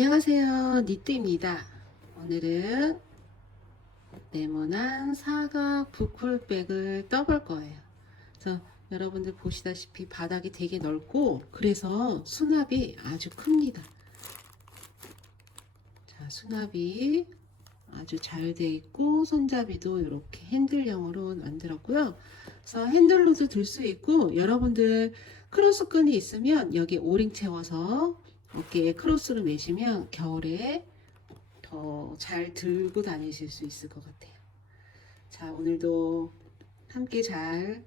안녕하세요, 니뚜입니다. 오늘은 네모난 사각 부클백을 떠볼 거예요. 그래서 여러분들 보시다시피 바닥이 되게 넓고 그래서 수납이 아주 큽니다. 자, 수납이 아주 잘 되어 있고 손잡이도 이렇게 핸들형으로 만들었고요. 그래서 핸들로도 들 수 있고 여러분들 크로스끈이 있으면 여기 오링 채워서 어깨에 크로스로 매시면 겨울에 더 잘 들고 다니실 수 있을 것 같아요. 자, 오늘도 함께 잘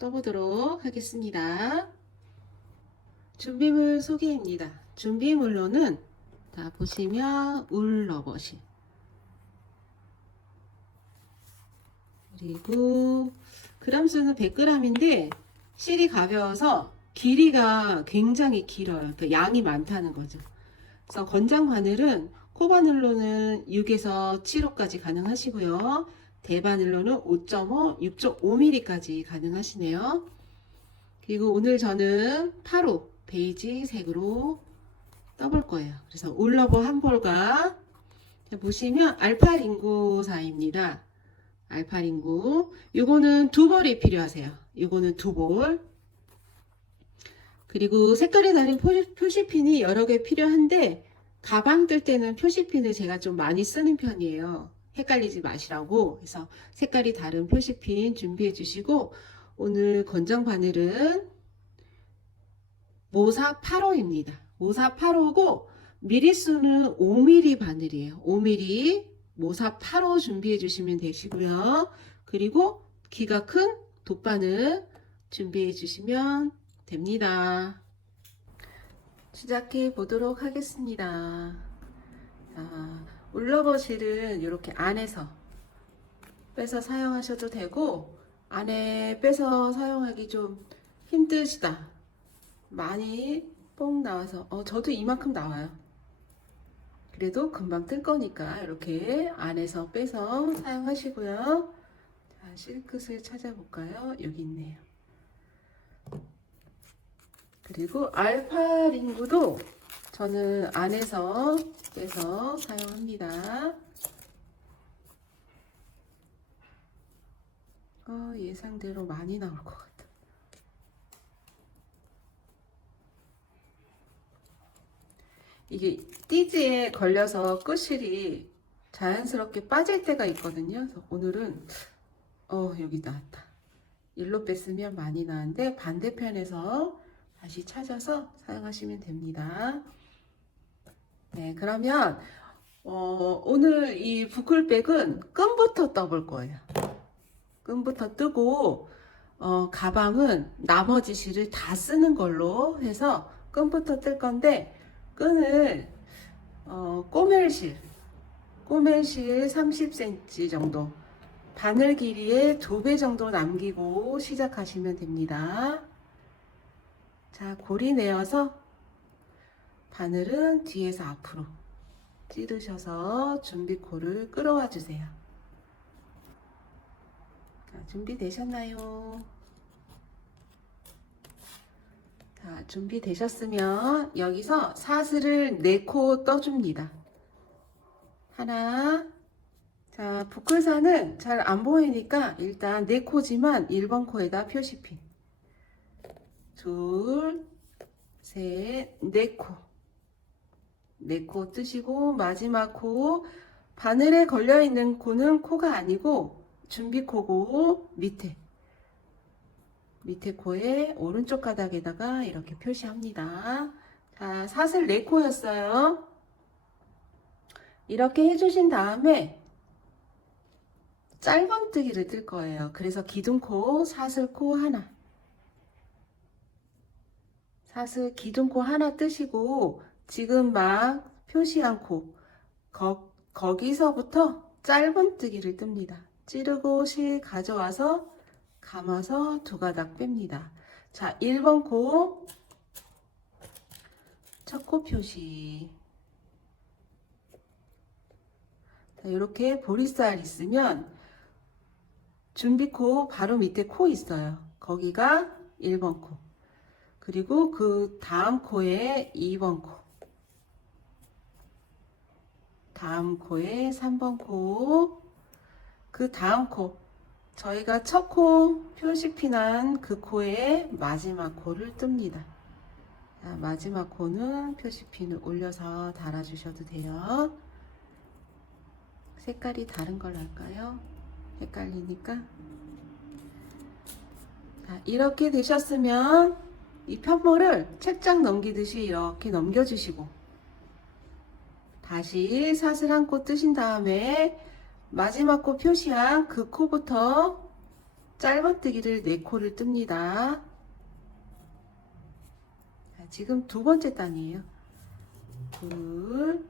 떠보도록 하겠습니다. 준비물 소개입니다. 준비물로는 다 보시면 울 러버시, 그리고 그람수는 100g인데 실이 가벼워서 길이가 굉장히 길어요. 그러니까 양이 많다는 거죠. 그래서 권장 바늘은 코 바늘로는 6에서 7호까지 가능하시고요. 대 바늘로는 5.5, 6.5mm까지 가능하시네요. 그리고 오늘 저는 8호 베이지 색으로 떠볼 거예요. 그래서 울러버 한 볼과 보시면 알파링구사입니다. 알파링구. 요거는 두 볼이 필요하세요. 요거는 두 볼. 그리고 색깔이 다른 표시핀이 여러 개 필요한데 가방 뜰 때는 표시핀을 제가 좀 많이 쓰는 편이에요. 헷갈리지 마시라고. 그래서 색깔이 다른 표시핀 준비해 주시고 오늘 권장 바늘은 모사 8호입니다. 모사 8호고 미리수는 5mm 바늘이에요. 5mm 모사 8호 준비해 주시면 되시고요. 그리고 키가 큰 돗바늘 준비해 주시면 됩니다. 시작해 보도록 하겠습니다. 울러버실은 이렇게 안에서 빼서 사용하셔도 되고 안에 빼서 사용하기 좀 힘드시다, 많이 뽕 나와서 저도 이만큼 나와요. 그래도 금방 뜰 거니까 이렇게 안에서 빼서 사용하시고요. 자, 실끝을 찾아볼까요? 여기 있네요. 그리고 알파링구도 저는 안에서 빼서 사용합니다. 예상대로 많이 나올 것 같아. 이게 띠지에 걸려서 끝실이 자연스럽게 빠질 때가 있거든요. 그래서 오늘은 여기 나왔다. 일로 뺐으면 많이 나는데 반대편에서 다시 찾아서 사용하시면 됩니다. 네, 그러면 오늘 이 부클백은 끈부터 떠볼 거예요. 끈부터 뜨고 가방은 나머지 실을 다 쓰는 걸로 해서 끈부터 뜰 건데 끈을 꼬멜실 30cm 정도, 바늘 길이의 2배 정도 남기고 시작하시면 됩니다. 자, 고리 내어서 바늘은 뒤에서 앞으로 찌르셔서 준비코를 끌어와 주세요. 자, 준비되셨나요? 자, 준비되셨으면 여기서 사슬을 4코 떠줍니다. 하나. 자, 부클사는 잘 안 보이니까 일단 4코지만 1번 코에다 표시핀. 둘, 셋, 4코. 4코 뜨시고 마지막 코, 바늘에 걸려있는 코는 코가 아니고 준비코고 밑에 코에 오른쪽 가닥에다가 이렇게 표시합니다. 자, 사슬 4코였어요. 이렇게 해주신 다음에 짧은뜨기를 뜰 거예요. 그래서 기둥코, 사슬코 하나, 기둥코 하나 뜨시고 지금 막 표시한 코 거기서부터 짧은뜨기를 뜹니다. 찌르고 실 가져와서 감아서 2가닥 뺍니다. 자, 1번 코 첫 코 표시. 자, 이렇게 보리쌀 있으면 준비코 바로 밑에 코 있어요. 거기가 1번 코. 그리고 그 다음 코에 2번 코. 다음 코에 3번 코, 그 다음 코, 저희가 첫 코 표시핀한 그 코에 마지막 코를 뜹니다. 자, 마지막 코는 표시핀을 올려서 달아주셔도 돼요. 색깔이 다른 걸 할까요? 헷갈리니까. 자, 이렇게 되셨으면 이 편물을 책장 넘기듯이 이렇게 넘겨주시고 다시 사슬 한 코 뜨신 다음에 마지막 코 표시한 그 코부터 짧은뜨기를 4코를 뜹니다. 자, 지금 두 번째 단이에요. 둘,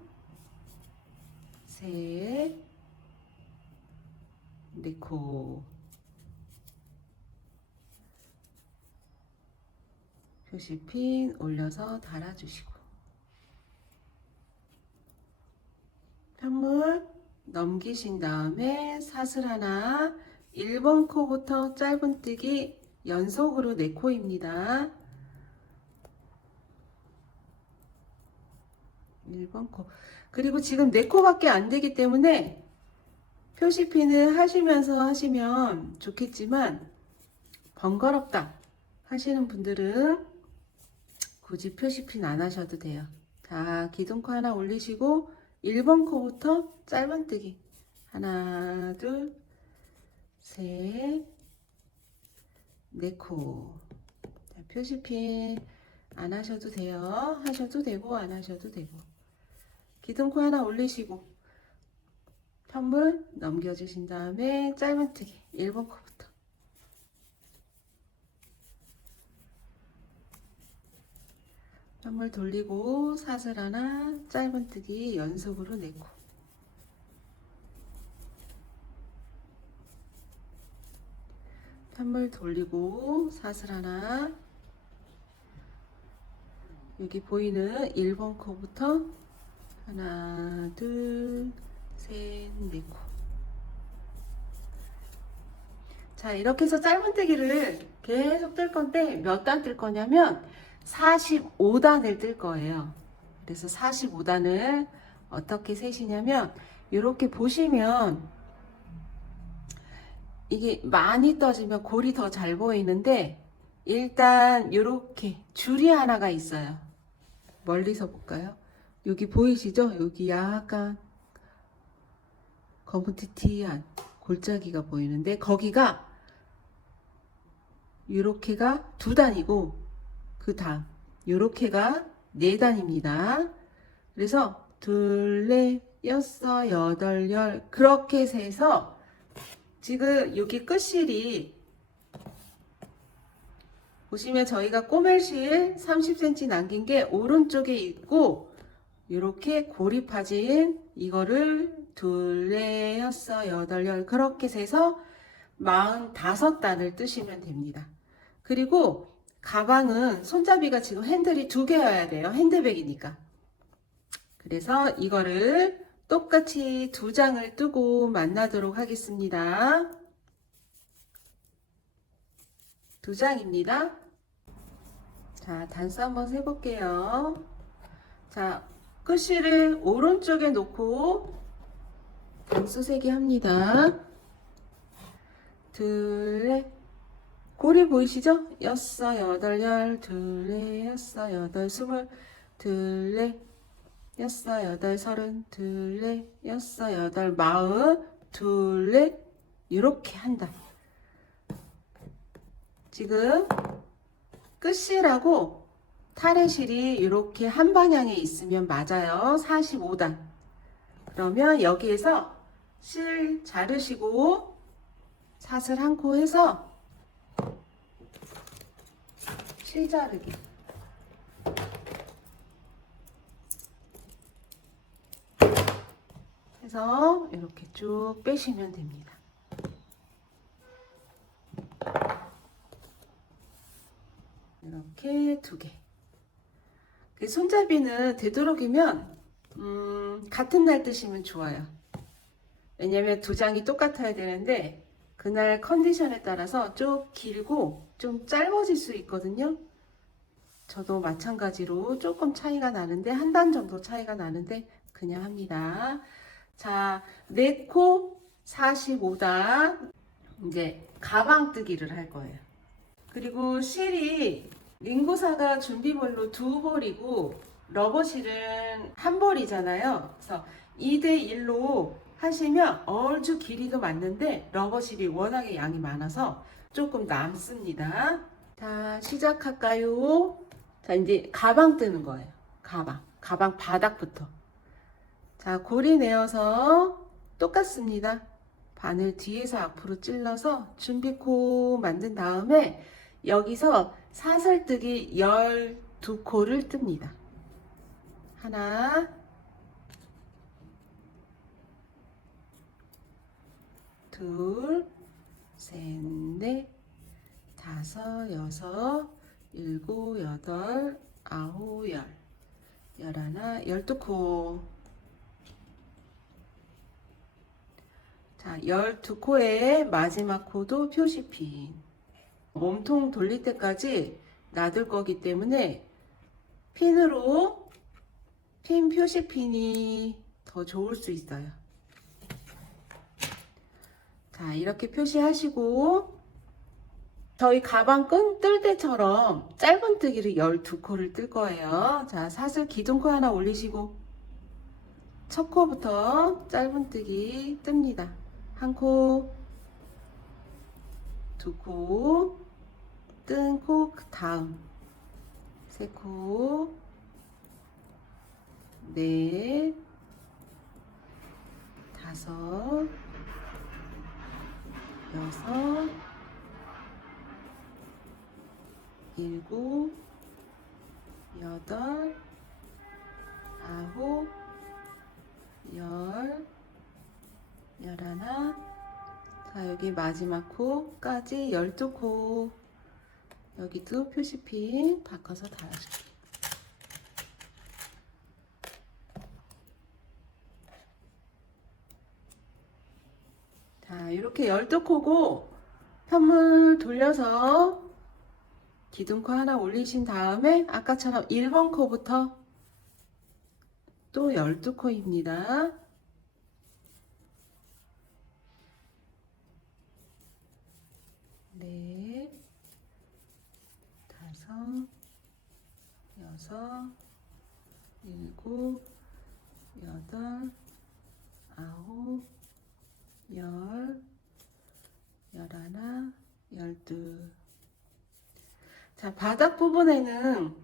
셋, 4코. 표시핀 올려서 달아주시고 편물 넘기신 다음에 사슬 하나 1번 코부터 짧은뜨기 연속으로 4코입니다. 1번 코. 그리고 지금 4코밖에 안 되기 때문에 표시핀을 하시면서 하시면 좋겠지만 번거롭다 하시는 분들은 굳이 표시핀 안 하셔도 돼요. 자, 기둥코 하나 올리시고 1번 코부터 짧은뜨기 하나, 둘, 셋, 4코. 자, 표시핀 안 하셔도 돼요. 하셔도 되고 안 하셔도 되고. 기둥코 하나 올리시고 편물 넘겨주신 다음에 짧은뜨기 1번 코부터 편물 돌리고 사슬 하나 짧은뜨기 연속으로 4코. 편물 돌리고 사슬 하나 여기 보이는 1번 코부터 하나, 둘, 셋, 4코. 자, 이렇게 해서 짧은뜨기를 계속 뜰 건데 몇 단 뜰 거냐면 45단을 뜰 거예요. 그래서 45단을 어떻게 세시냐면 이렇게 보시면 이게 많이 떠지면 골이 더 잘 보이는데 일단 이렇게 줄이 하나가 있어요. 멀리서 볼까요? 여기 보이시죠? 여기 약간 검은티티한 골짜기가 보이는데 거기가 요렇게가 2단이고 그 다음 요렇게가 4단입니다. 그래서 둘, 넷, 여섯, 여덟, 열 그렇게 해서 지금 여기 끝실이 보시면 저희가 꼬멜실 30cm 남긴 게 오른쪽에 있고 이렇게 골이 파진 이거를 둘, 넷, 여섯, 여덟, 열 그렇게 해서 45단을 뜨시면 됩니다. 그리고 가방은 손잡이가 지금 핸들이 2개여야 돼요. 핸드백이니까. 그래서 이거를 똑같이 2장을 뜨고 만나도록 하겠습니다. 2장입니다. 자, 단수 한번 세볼게요. 자, 끝실을 오른쪽에 놓고 단수 세기 합니다. 둘, 넷. 골이 보이시죠? 여섯, 여덟, 열, 둘, 넷, 여섯, 여덟, 스물, 둘, 넷, 여섯, 여덟, 서른, 둘, 넷, 여섯, 여덟, 마흔, 둘, 넷, 이렇게 한다. 지금 끝실하고 타래실이 이렇게 한 방향에 있으면 맞아요. 45단. 그러면 여기에서 실 자르시고 사슬 한 코 해서 실 자르기. 해서 이렇게 쭉 빼시면 됩니다. 이렇게 2개. 손잡이는 되도록이면 같은 날 뜨시면 좋아요. 왜냐면 2장이 똑같아야 되는데 그날 컨디션에 따라서 좀 길고 좀 짧아질 수 있거든요. 저도 마찬가지로 조금 차이가 나는데 한 단 정도 차이가 나는데 그냥 합니다. 자, 4코 45단 이제 가방 뜨기를 할 거예요. 그리고 실이 링고사가 준비볼로 2볼이고 러버실은 1볼이잖아요. 그래서 2대1로 하시면 얼추 길이도 맞는데 러버실이 워낙에 양이 많아서 조금 남습니다. 자, 시작할까요? 자, 이제 가방 뜨는 거예요. 가방 바닥부터. 자, 고리 내어서 똑같습니다. 바늘 뒤에서 앞으로 찔러서 준비코 만든 다음에 여기서 사슬뜨기 12코를 뜹니다. 하나, 둘, 셋, 넷, 다섯, 여섯, 일곱, 여덟, 아홉, 열, 열하나, 12코. 자, 12코의 마지막 코도 표시핀. 몸통 돌릴 때까지 놔둘 거기 때문에 핀으로 핀 표시핀이 더 좋을 수 있어요. 자, 이렇게 표시하시고 저희 가방 끈 뜰 때처럼 짧은뜨기를 12코를 뜰 거예요. 자, 사슬 기둥코 하나 올리시고 첫 코부터 짧은뜨기 뜹니다. 한 코, 두 코, 뜬 코 다음, 세 코, 넷, 다섯, 여섯, 일곱, 여덟, 아홉, 열, 열하나. 자, 여기 마지막 코까지 12코. 여기도 표시핀 바꿔서 달아줄게요. 자, 이렇게 12코고 편물 돌려서 기둥코 하나 올리신 다음에 아까처럼 1번 코부터 또 12코입니다. 넷, 다섯, 여섯, 일곱, 여덟, 아홉, 열, 열하나, 12. 자, 바닥 부분에는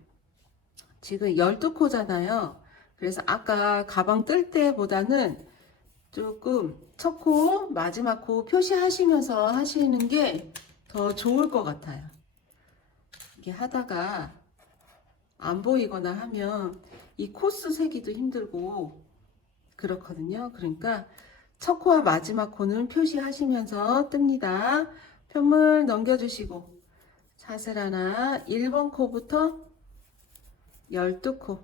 지금 12코잖아요. 그래서 아까 가방 뜰 때보다는 조금 첫 코, 마지막 코 표시하시면서 하시는 게 더 좋을 것 같아요. 이게 하다가 안 보이거나 하면 이 코스 세기도 힘들고 그렇거든요. 그러니까 첫 코와 마지막 코는 표시하시면서 뜹니다. 편물 넘겨주시고 사슬 하나, 1번 코부터 12코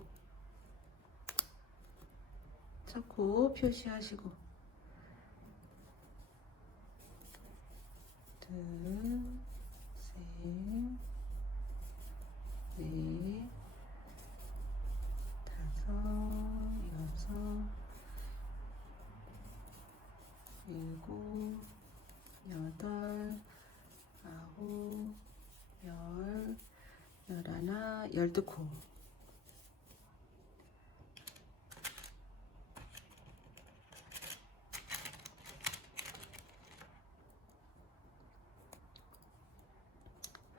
첫 코 표시하시고 둘, 셋, 넷, 다섯, 여섯, 일곱, 여덟, 아홉, 열, 열하나, 12코.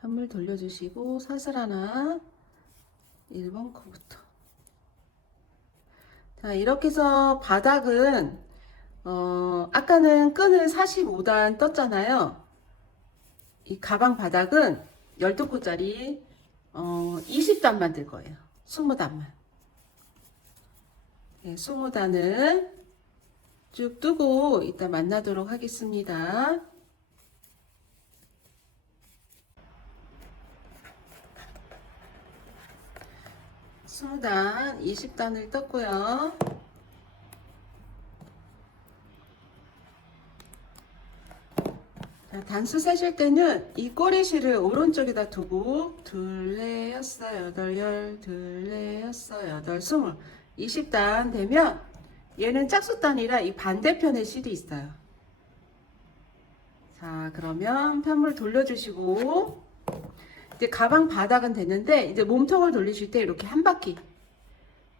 한물 돌려주시고 사슬 하나 1번 코부터. 자, 이렇게 해서 바닥은 아까는 끈을 45단 떴잖아요. 이 가방 바닥은 12코짜리 20단만 뜰 거예요. 20단만. 네, 20단을 쭉 뜨고 이따 만나도록 하겠습니다. 20단, 20단을 떴고요. 자, 단수 세실 때는 이 꼬리실을 오른쪽에다 두고 둘, 넷, 여섯, 여덟, 열, 둘, 넷, 여섯, 여덟, 20. 20단 되면 얘는 짝수단이라 이 반대편에 실이 있어요. 자, 그러면 편물 돌려주시고 이제 가방 바닥은 됐는데 이제 몸통을 돌리실 때 이렇게 한 바퀴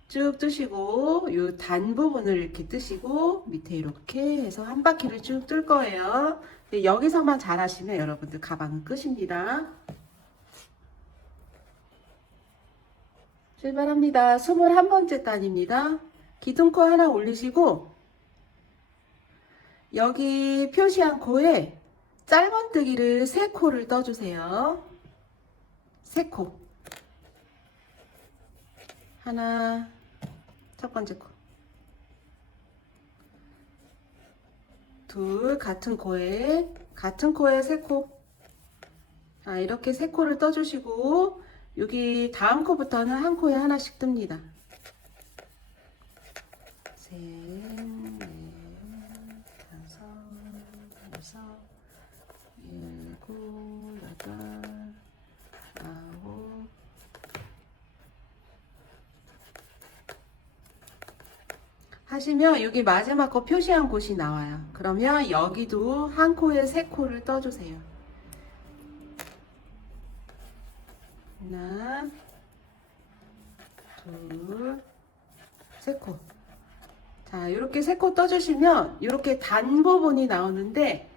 쭉 뜨시고 요 단 부분을 이렇게 뜨시고 밑에 이렇게 해서 한 바퀴를 쭉 뜰 거예요. 근데 여기서만 잘 하시면 여러분들 가방은 끝입니다. 출발합니다. 21번째 단입니다. 기둥코 하나 올리시고 여기 표시한 코에 짧은뜨기를 3코를 떠주세요. 3코. 하나, 첫 번째 코. 둘, 같은 코에 3코. 자, 이렇게 3코를 떠주시고 여기 다음 코부터는 한 코에 하나씩 뜹니다. 셋, 넷, 다섯, 여섯, 일곱, 여덟, 아홉. 하시면 여기 마지막 거 표시한 곳이 나와요. 그러면 여기도 한 코에 3코를 떠주세요. 하나, 둘, 3코. 자, 이렇게 3코 떠주시면 이렇게 단 부분이 나오는데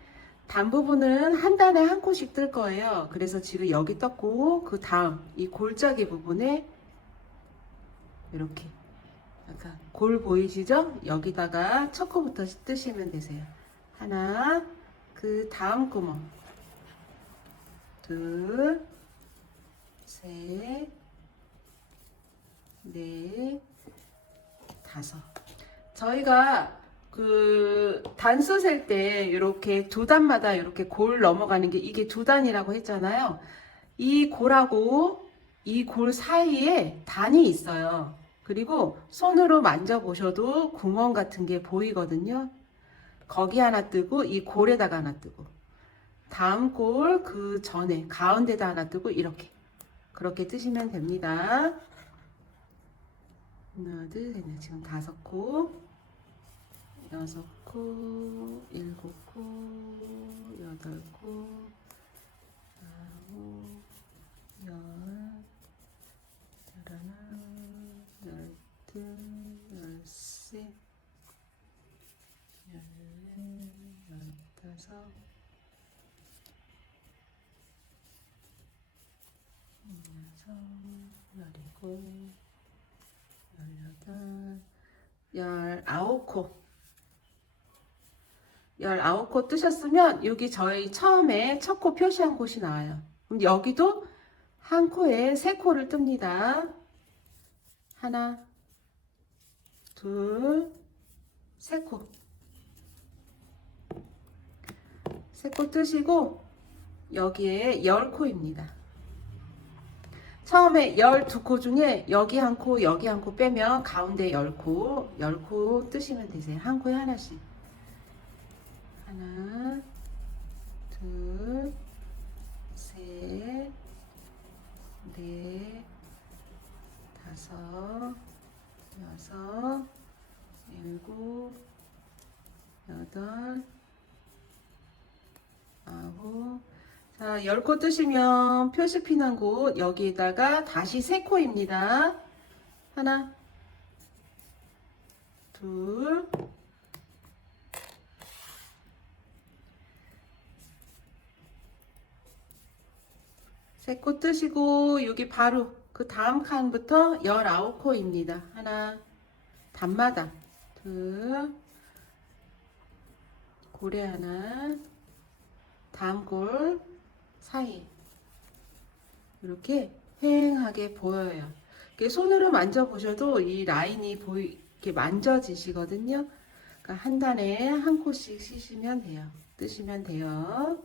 단 부분은 한 단에 한 코씩 뜰 거예요. 그래서 지금 여기 떴고 그 다음 이 골짜기 부분에 이렇게 약간 골 보이시죠? 여기다가 첫 코부터 뜨시면 되세요. 하나, 그 다음 구멍, 둘, 셋, 넷, 다섯. 저희가 그 단수 셀 때 이렇게 두 단마다 이렇게 골 넘어가는 게 이게 두 단이라고 했잖아요. 이 골하고 이 골 사이에 단이 있어요. 그리고 손으로 만져보셔도 구멍 같은 게 보이거든요. 거기 하나 뜨고 이 골에다가 하나 뜨고 다음 골 그 전에 가운데다 하나 뜨고 이렇게 그렇게 뜨시면 됩니다. 하나, 둘, 셋, 넷. 지금 5코, 6코, 7코, 8코, 9, 10, 11, 12, 13, 14, 15, 16, 17, 18, 19코. 19코 뜨셨으면 여기 저희 처음에 첫 코 표시한 곳이 나와요. 그럼 여기도 한 코에 3코를 뜹니다. 하나, 둘, 3코. 3코 뜨시고 여기에 10코입니다. 처음에 12코 중에 여기 한 코, 여기 한 코 빼면 가운데 10코, 10코 뜨시면 되세요. 한 코에 하나씩. 하나, 둘, 셋, 넷, 다섯, 여섯, 일곱, 여덟, 아홉. 자, 10코 뜨시면 표시 피난 곳 여기에다가 다시 3코입니다. 하나, 둘, 세 코 뜨시고 여기 바로 그 다음 칸부터 19코입니다. 하나, 단마다 둘, 고래 하나, 다음 골 사이 이렇게 휑하게 보여요. 이렇게 손으로 만져보셔도 이 라인이 이렇게 만져지시거든요. 그러니까 한 단에 한 코씩 쓰시면 돼요. 뜨시면 돼요.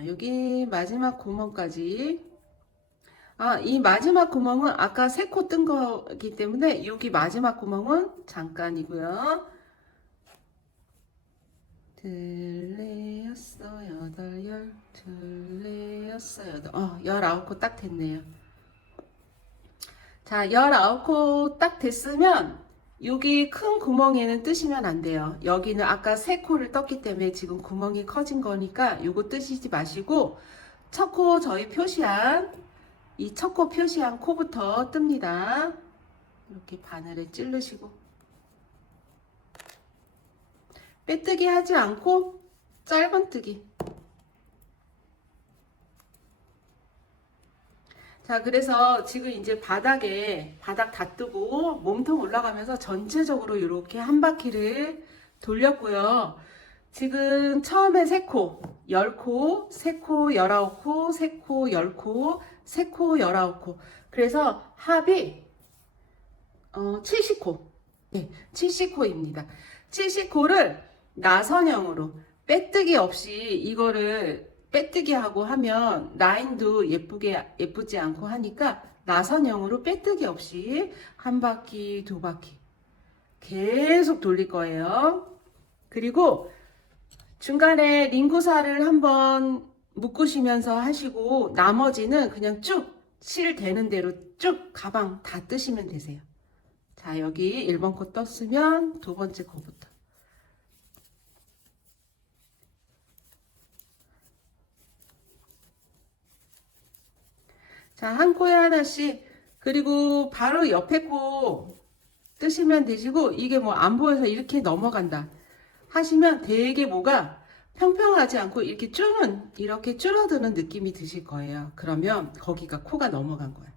자, 여기 마지막 구멍까지. 이 마지막 구멍은 아까 3코 뜬 거기 때문에 여기 마지막 구멍은 잠깐이고요. 둘레였어, 여덟, 열, 둘레였어, 여덟, 19코 딱 됐네요. 자, 19코 딱 됐으면 여기 큰 구멍에는 뜨시면 안 돼요. 여기는 아까 3코를 떴기 때문에 지금 구멍이 커진 거니까 요거 뜨시지 마시고 첫 코 저희 표시한 이 첫 코 표시한 코부터 뜹니다. 이렇게 바늘에 찌르시고 빼뜨기 하지 않고 짧은뜨기. 자, 그래서 지금 이제 바닥 다 뜨고 몸통 올라가면서 전체적으로 이렇게 한 바퀴를 돌렸고요. 지금 처음에 3코, 10코, 3코, 19코, 3코, 10코, 3코, 19코. 그래서 합이 70코. 네, 70코입니다. 70코를 나선형으로 빼뜨기 없이 이거를 빼뜨기 하고 하면 라인도 예쁘지 않고 하니까 나선형으로 빼뜨기 없이 한 바퀴, 두 바퀴 계속 돌릴 거예요. 그리고 중간에 링구사를 한번 묶으시면서 하시고 나머지는 그냥 쭉 실 되는 대로 쭉 가방 다 뜨시면 되세요. 자, 여기 1번 코 떴으면 두 번째 코부터. 자, 한 코에 하나씩. 그리고 바로 옆에 코 뜨시면 되시고, 이게 뭐 안 보여서 이렇게 넘어간다 하시면 되게 뭐가 평평하지 않고 이렇게 줄어드는 느낌이 드실 거예요. 그러면 거기가 코가 넘어간 거예요.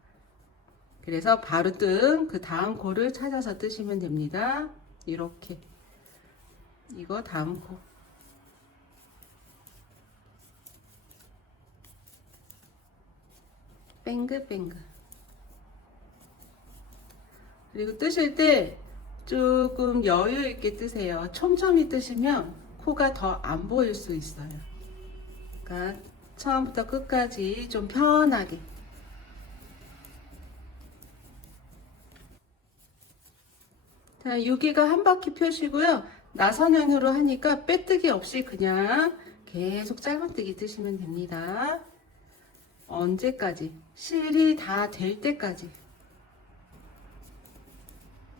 그래서 바로 뜬 그 다음 코를 찾아서 뜨시면 됩니다. 이렇게. 이거 다음 코. 뱅글뱅글. 그리고 뜨실 때 조금 여유 있게 뜨세요. 촘촘히 뜨시면 코가 더 안 보일 수 있어요. 그러니까 처음부터 끝까지 좀 편하게. 자, 여기가 한 바퀴 표시고요. 나선형으로 하니까 빼뜨기 없이 그냥 계속 짧은뜨기 뜨시면 됩니다. 언제까지? 실이 다 될 때까지.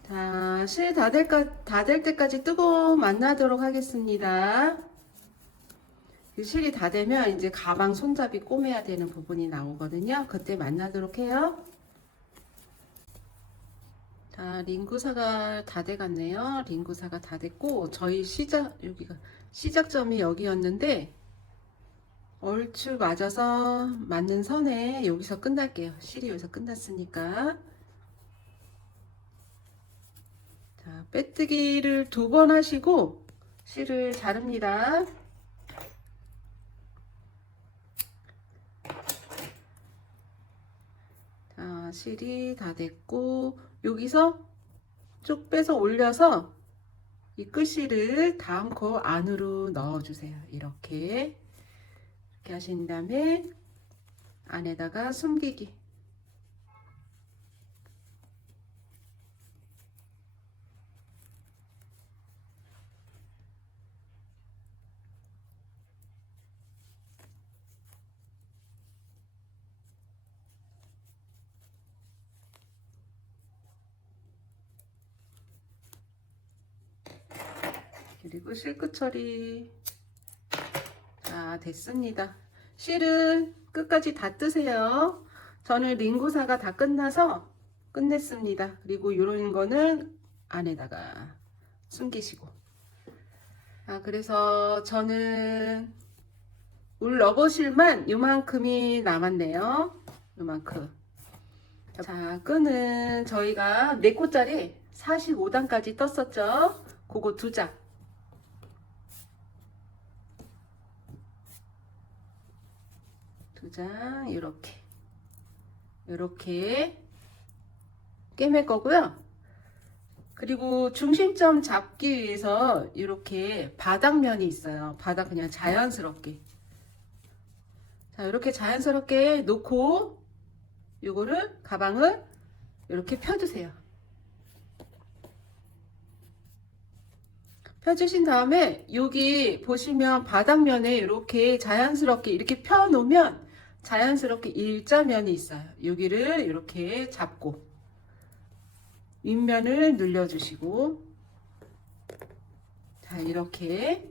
자, 실 다 될 때까지 뜨고 만나도록 하겠습니다. 그 실이 다 되면 이제 가방 손잡이 꼬매야 되는 부분이 나오거든요. 그때 만나도록 해요. 자, 링구사가 다 돼갔네요. 링구사가 다 됐고, 저희 여기가 시작점이 여기였는데, 얼추 맞아서 맞는 선에 여기서 끝날게요. 실이 여기서 끝났으니까. 자, 빼뜨기를 2번 하시고 실을 자릅니다. 자, 실이 다 됐고 여기서 쭉 빼서 올려서 이 끝실을 다음 코 안으로 넣어주세요. 이렇게 하신 다음에 안에다가 숨기기. 그리고 실끝 처리. 자, 됐습니다. 실은 끝까지 다 뜨세요. 저는 링구사가 다 끝나서 끝냈습니다. 그리고 이런 거는 안에다가 숨기시고. 그래서 저는 울 러버실만 요만큼이 남았네요. 요만큼. 자, 끈은 저희가 4코짜리 45단까지 떴었죠. 그거 2장. 이렇게 꿰맬 거고요. 그리고 중심점 잡기 위해서 이렇게 바닥면이 있어요. 바닥 그냥 자연스럽게 자, 이렇게 자연스럽게 놓고 요거를 가방을 이렇게 펴주세요. 펴주신 다음에 여기 보시면 바닥면에 이렇게 자연스럽게 이렇게 펴 놓으면 자연스럽게 일자면이 있어요. 여기를 이렇게 잡고 윗면을 눌러주시고, 자, 이렇게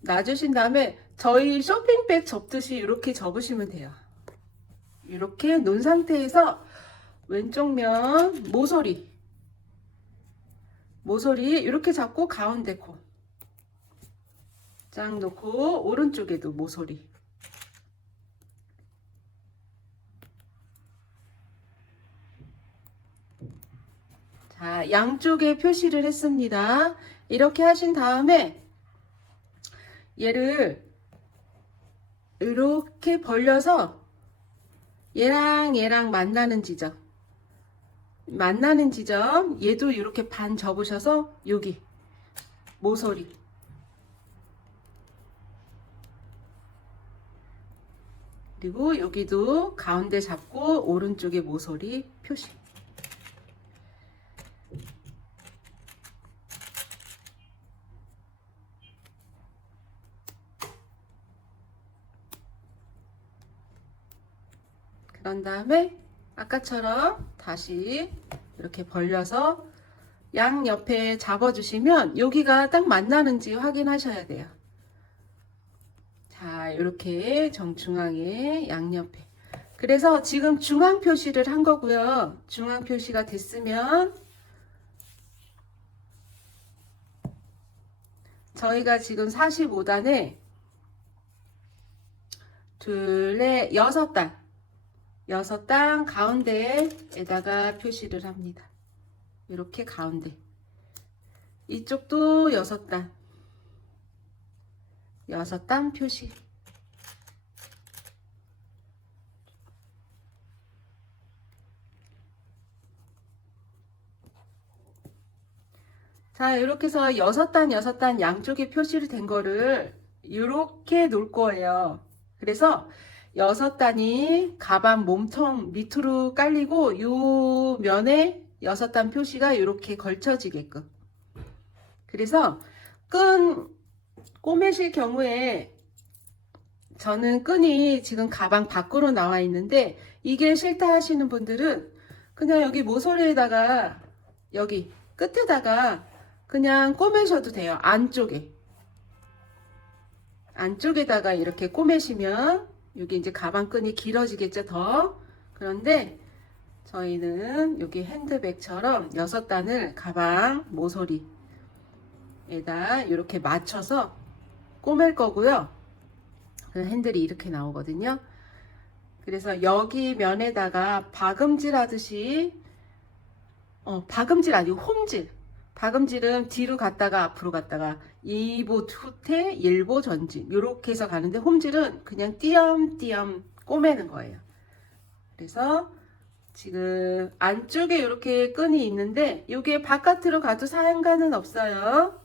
놔주신 다음에 저희 쇼핑백 접듯이 이렇게 접으시면 돼요. 이렇게 놓은 상태에서 왼쪽 면 모서리 이렇게 잡고 가운데 코 쫙 놓고 오른쪽에도 모서리. 자, 양쪽에 표시를 했습니다. 이렇게 하신 다음에 얘를 이렇게 벌려서 얘랑 만나는 지점 얘도 이렇게 반 접으셔서 여기 모서리 그리고 여기도 가운데 잡고 오른쪽에 모서리 표시. 그런 다음에 아까처럼 다시 이렇게 벌려서 양 옆에 잡아주시면 여기가 딱 만나는지 확인하셔야 돼요. 자, 이렇게 정중앙에 양옆에. 그래서 지금 중앙 표시를 한 거고요. 중앙 표시가 됐으면 저희가 지금 45단에 둘, 넷, 6단 6단 가운데에다가 표시를 합니다. 이렇게 가운데. 이쪽도 6단 표시. 자, 이렇게 해서 6단 양쪽에 표시를 된 거를 이렇게 놓을 거예요. 그래서 6단이 가방 몸통 밑으로 깔리고 요 면에 6단 표시가 이렇게 걸쳐지게끔. 그래서 끈 꼬매실 경우에 저는 끈이 지금 가방 밖으로 나와 있는데 이게 싫다 하시는 분들은 그냥 여기 모서리에다가 여기 끝에다가 그냥 꼬매셔도 돼요. 안쪽에다가 이렇게 꼬매시면 여기 이제 가방 끈이 길어지겠죠, 더. 그런데 저희는 여기 핸드백처럼 6단을 가방 모서리에다 이렇게 맞춰서 꼬맬 거고요. 핸들이 이렇게 나오거든요. 그래서 여기 면에다가 박음질 하듯이 박음질 아니고 홈질. 박음질은 뒤로 갔다가 앞으로 갔다가 2보 후퇴 1보 전진 이렇게 해서 가는데 홈질은 그냥 띄엄띄엄 꼬매는 거예요. 그래서 지금 안쪽에 이렇게 끈이 있는데 이게 바깥으로 가도 상관은 없어요.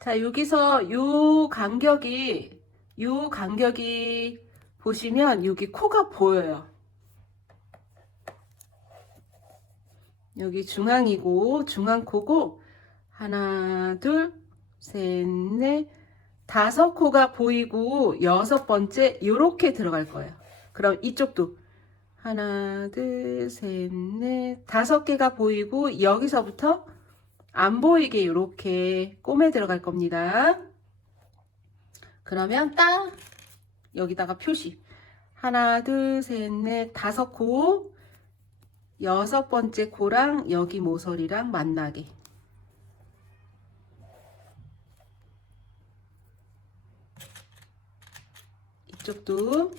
자, 여기서 요 간격이 보시면 여기 코가 보여요. 여기 중앙이고 중앙코고 하나 둘 셋 넷 5코가 보이고 6번째 이렇게 들어갈 거예요. 그럼 이쪽도 하나 둘 셋 넷 5개가 보이고 여기서부터 안 보이게 이렇게 꼬매 들어갈 겁니다. 그러면 딱 여기다가 표시 하나 둘 셋 넷 5코 6번째 코랑 여기 모서리랑 만나게. 이쪽도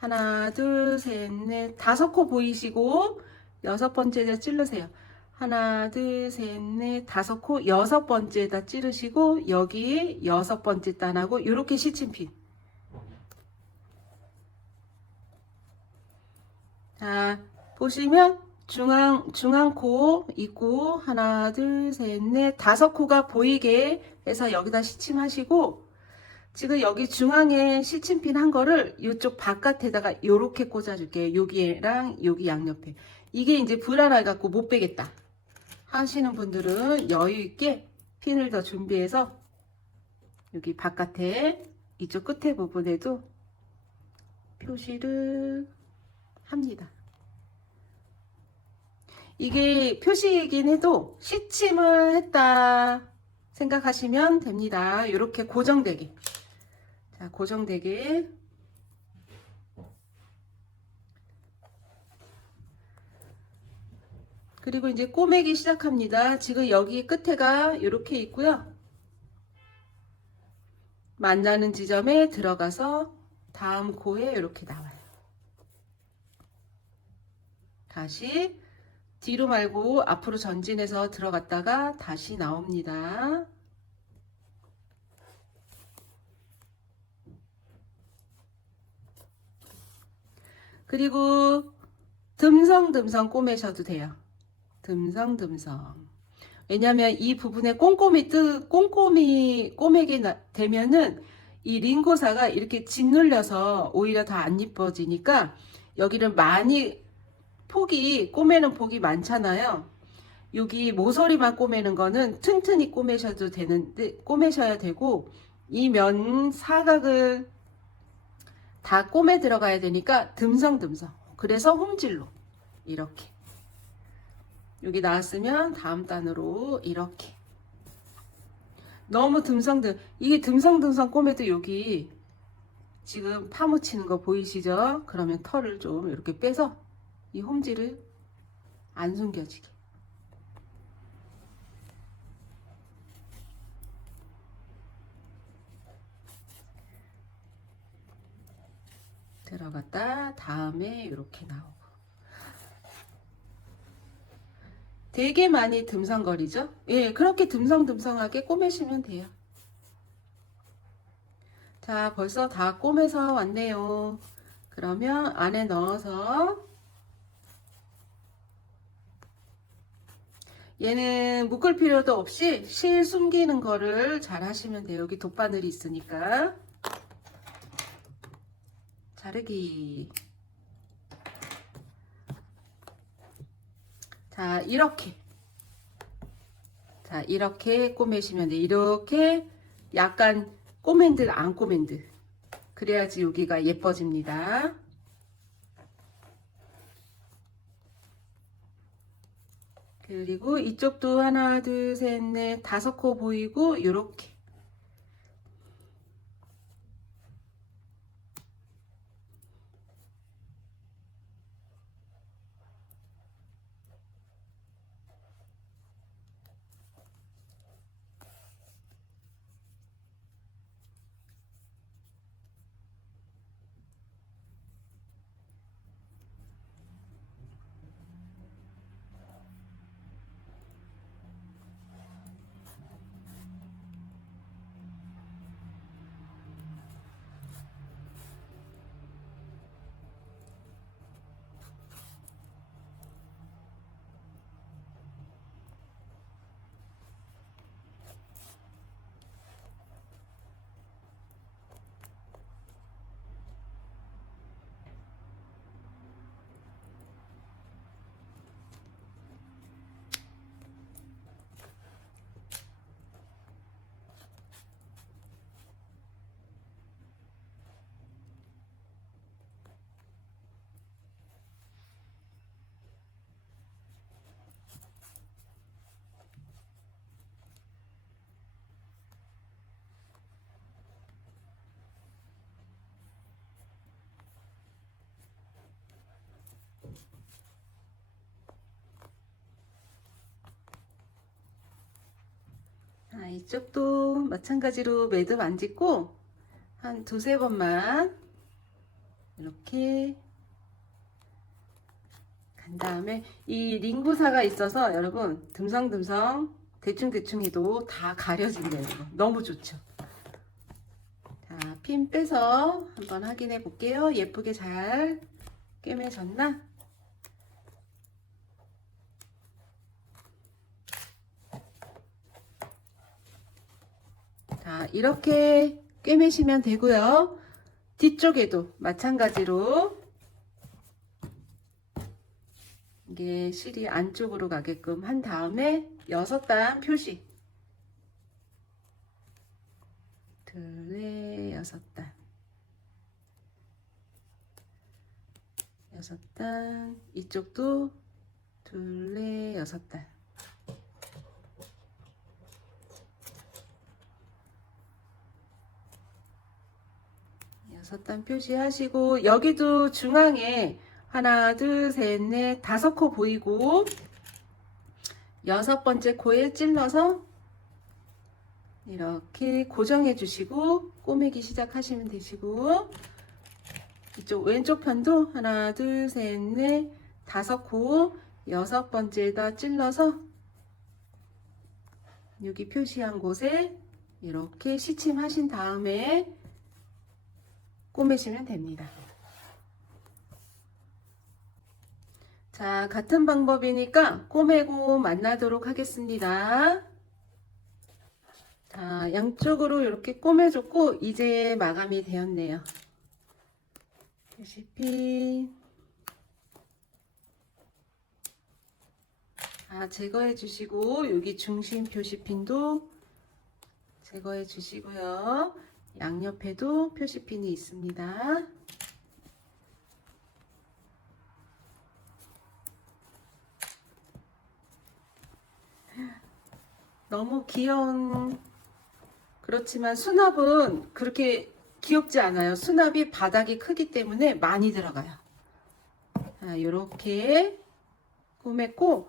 하나 둘 셋 넷 5코 보이시고 6번째에다 찌르세요. 하나 둘 셋 넷 5코 6번째에다 찌르시고 여기 6번째 단하고 이렇게 시침핀. 자, 보시면 중앙 코 있고 하나 둘 셋 넷 다섯 코가 보이게 해서 여기다 시침하시고, 지금 여기 중앙에 시침핀 한 거를 이쪽 바깥에다가 이렇게 꽂아줄게요. 여기랑 여기 양옆에. 이게 이제 불안해 갖고 못 빼겠다 하시는 분들은 여유 있게 핀을 더 준비해서 여기 바깥에 이쪽 끝에 부분에도 표시를 합니다. 이게 표시이긴 해도 시침을 했다 생각하시면 됩니다. 이렇게 고정되게. 자, 고정되게. 그리고 이제 꼬매기 시작합니다. 지금 여기 끝에가 이렇게 있고요. 만나는 지점에 들어가서 다음 코에 이렇게 나와요. 다시 뒤로 말고 앞으로 전진해서 들어갔다가 다시 나옵니다. 그리고 듬성듬성 꼬매셔도 돼요. 듬성듬성. 왜냐면 이 부분에 꼼꼼히 꼬매게 되면은 이 링고사가 이렇게 짓눌려서 오히려 더 안 이뻐지니까, 여기를 많이 꼬매는 폭이 많잖아요. 여기 모서리만 꼬매는 거는 튼튼히 꼬매셔도 되는데, 꼬매셔야 되고, 이 면 사각을 다 꼬매 들어가야 되니까 듬성듬성. 그래서 홈질로 이렇게. 여기 나왔으면 다음 단으로 이렇게. 너무 이게 듬성듬성 꼬매도 여기 지금 파묻히는 거 보이시죠? 그러면 털을 좀 이렇게 빼서 이 홈질을 안 숨겨지게. 들어갔다 다음에 이렇게 나오고. 되게 많이 듬성거리죠? 예, 그렇게 듬성듬성하게 꼬매시면 돼요. 자, 벌써 다 꼬매서 왔네요. 그러면 안에 넣어서, 얘는 묶을 필요도 없이 실 숨기는 거를 잘 하시면 돼요. 여기 돗바늘이 있으니까. 자르기. 자, 이렇게. 자, 이렇게 꼬매시면 돼요. 이렇게 약간 꼬맨들 안 꼬맨들. 그래야지 여기가 예뻐집니다. 그리고 이쪽도 하나 둘 셋 넷 다섯 코 보이고 요렇게. 자, 이쪽도 마찬가지로 매듭 안 짓고 한 두세 번만 이렇게 간 다음에, 이 링구사가 있어서 여러분 듬성듬성 대충대충 해도 다 가려진대요. 너무 좋죠. 자, 핀 빼서 한번 확인해 볼게요. 예쁘게 잘 꿰매졌나? 자, 이렇게 꿰매시면 되고요. 뒤쪽에도 마찬가지로 이게 실이 안쪽으로 가게끔 한 다음에 6단 표시. 둘레 6단. 6단. 이쪽도 둘레 6단. 6단 표시하시고, 여기도 중앙에 하나, 둘, 셋, 넷, 5코 보이고, 6번째 코에 찔러서 이렇게 고정해 주시고 꼬매기 시작하시면 되시고, 이쪽 왼쪽 편도 하나, 둘, 셋, 넷, 5코, 6번째에다 찔러서 여기 표시한 곳에 이렇게 시침하신 다음에 꼬매시면 됩니다. 자, 같은 방법이니까 꼬매고 만나도록 하겠습니다. 자, 양쪽으로 이렇게 꼬매줬고 이제 마감이 되었네요. 표시핀 제거해 주시고, 여기 중심 표시핀도 제거해 주시고요. 양옆에도 표시핀이 있습니다. 너무 귀여운, 그렇지만 수납은 그렇게 귀엽지 않아요. 수납이 바닥이 크기 때문에 많이 들어가요. 이렇게 꼬맸고,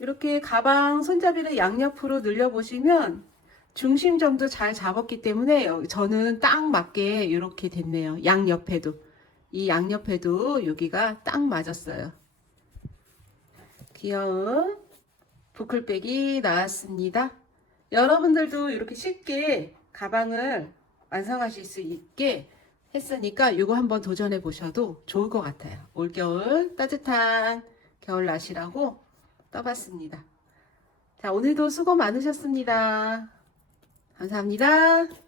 이렇게 가방 손잡이를 양옆으로 늘려보시면 중심점도 잘 잡았기 때문에 저는 딱 맞게 이렇게 됐네요. 양옆에도. 이 양옆에도 여기가 딱 맞았어요. 귀여운 부클백이 나왔습니다. 여러분들도 이렇게 쉽게 가방을 완성하실 수 있게 했으니까 이거 한번 도전해 보셔도 좋을 것 같아요. 올겨울 따뜻한 겨울 나시라고 떠봤습니다. 자, 오늘도 수고 많으셨습니다. 감사합니다.